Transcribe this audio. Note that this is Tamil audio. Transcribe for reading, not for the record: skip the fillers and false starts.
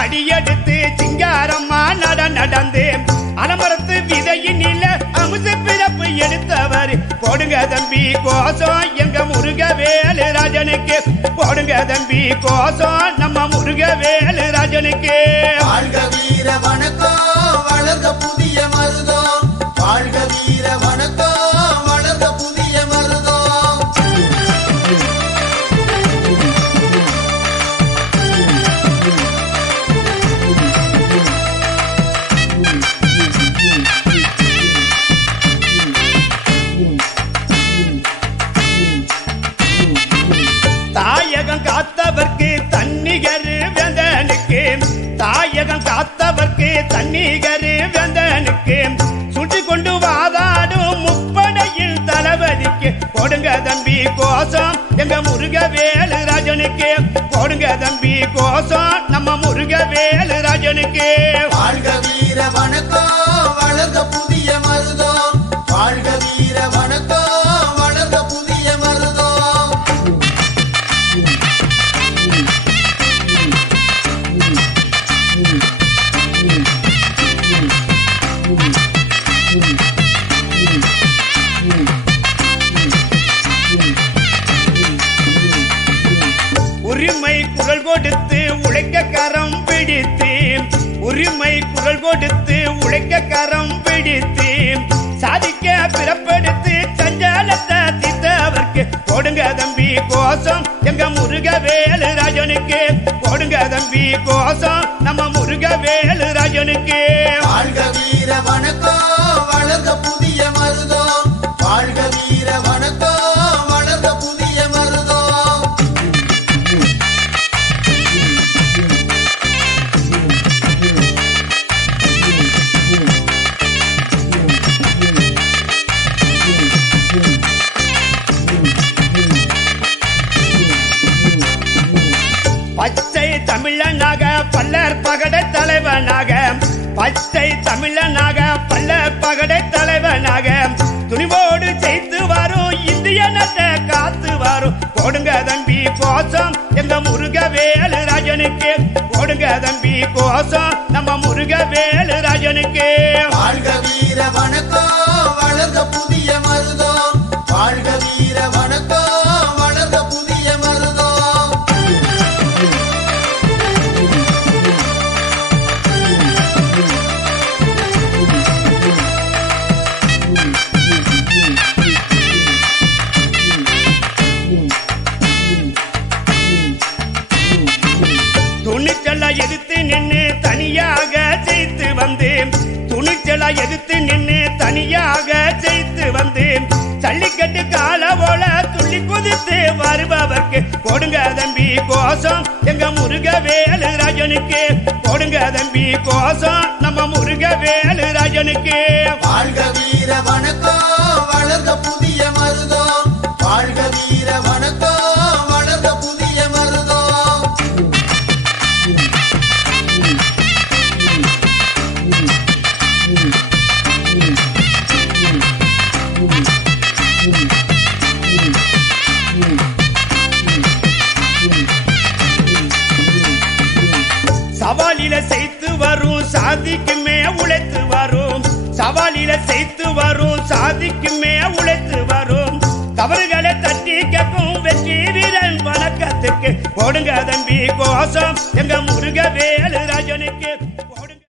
அடியெடுத்து சிங்காரம்மா நடந்து அலமரத்து விதையினில அமுத பிறப்பு எடுத்தவர் போடுங்க தம்பி கோசம் எங்க முருகவேலு ராஜனுக்கு போடுங்க தம்பி கோசம் நம்ம முருகவேலு ராஜனுக்கு வாழ்க வீர வணக்கம் வளர்ந்த புதிய மருதம் வாழ்க வீர வணக்கம் வளர்ந்த புதிய மருதம் தாயகம் காத்தவர்க்கு தன்னிகரு வேந்தனுக்கு தாயகம் காத்தவர்க்கு தன்னிகரு வேந்தனுக்கு சுட்டி கொண்டு வாதாடும் முப்படையில் தளபதிக்கு போடுங்க தம்பி கோசம் எங்க முருகவேலு ராஜனுக்கு போடுங்க தம்பி கோசம் நம்ம முருகவேலு ராஜனுக்கு வாழ்க வீர வணக்கம் வளர்ந்த புதிய மருதம் வாழ்க வீர வணக்கம் வளர்ந்த புதிய மருதம் உரிமை குரல் கொடுத்து உழைக்க கரம் பிடித்து உரிமை குரல் கொடுத்து உழைக்க கரம் பிடித்து சாதிக்க பிறப்படுத்து சஞ்சாலத்தை தீர்த்தவர்க்கு போடுங்க தம்பி கோசம் எங்க முருகவேலு ராஜனுக்கு போடுங்க தம்பி கோசம் நம்ம முருகவேலு ராஜனுக்கு வாழ்க வீர வணக்கம் வளர்ந்த புதிய மருதம் வாழ்க வீர வணக்கம் வளர்ந்த புதிய மருதம் பச்சை தமிழனாக பல்லர் பகடை தலைவனாக பச்சை தமிழனாக பல்லர் பகடை தலைவனாக துணிவோடு செய்து வரும் இந்திய நாட்டை காத்து வரும் போடுங்க தம்பி கோசம் எங்க முருகவேலு ராஜனுக்கு போடுங்க தம்பி கோசம் நம்ம முருகவேலு ராஜனுக்கு வாழ்க வீர வணக்கம் வளர்ந்த புதிய மருதம் வாழ்க வீர வணக்கம் வளர்ந்த புதிய மருதம் துணிச்சலா எதிர்த்து நின்று தனியாக ஜெயித்து வந்து துணிச்சலா எதிர்த்து நின்று தனியாக ஜெயித்து வந்து ஜல்லிக்கட்டு கால போல துள்ளி குதித்து வருபவர்க்கு போடுங்க தம்பி கோசம் எங்க முருகவேலு ராஜனுக்கு போடுங்க தம்பி கோசம் நம்ம முருகவேலு ராஜனுக்கு வாழ்க வீர வணக்கம் வளர்ந்த புதிய மருதம் வாழ்க வீர வணக்கம் வளர்ந்த புதிய மருதம் சவாலில செய்து வரும் சாதிக்குமே உழைத்து வரும் சவாலில செய்து வரும் சாதிக்குமே உழைத்து வரும் தவறுகளை தட்டி கேட்கும் வெற்றி வீரன் வணக்கத்துக்கு போடுங்க தம்பி கோசம் எங்க முருகவேலு ராஜனுக்கு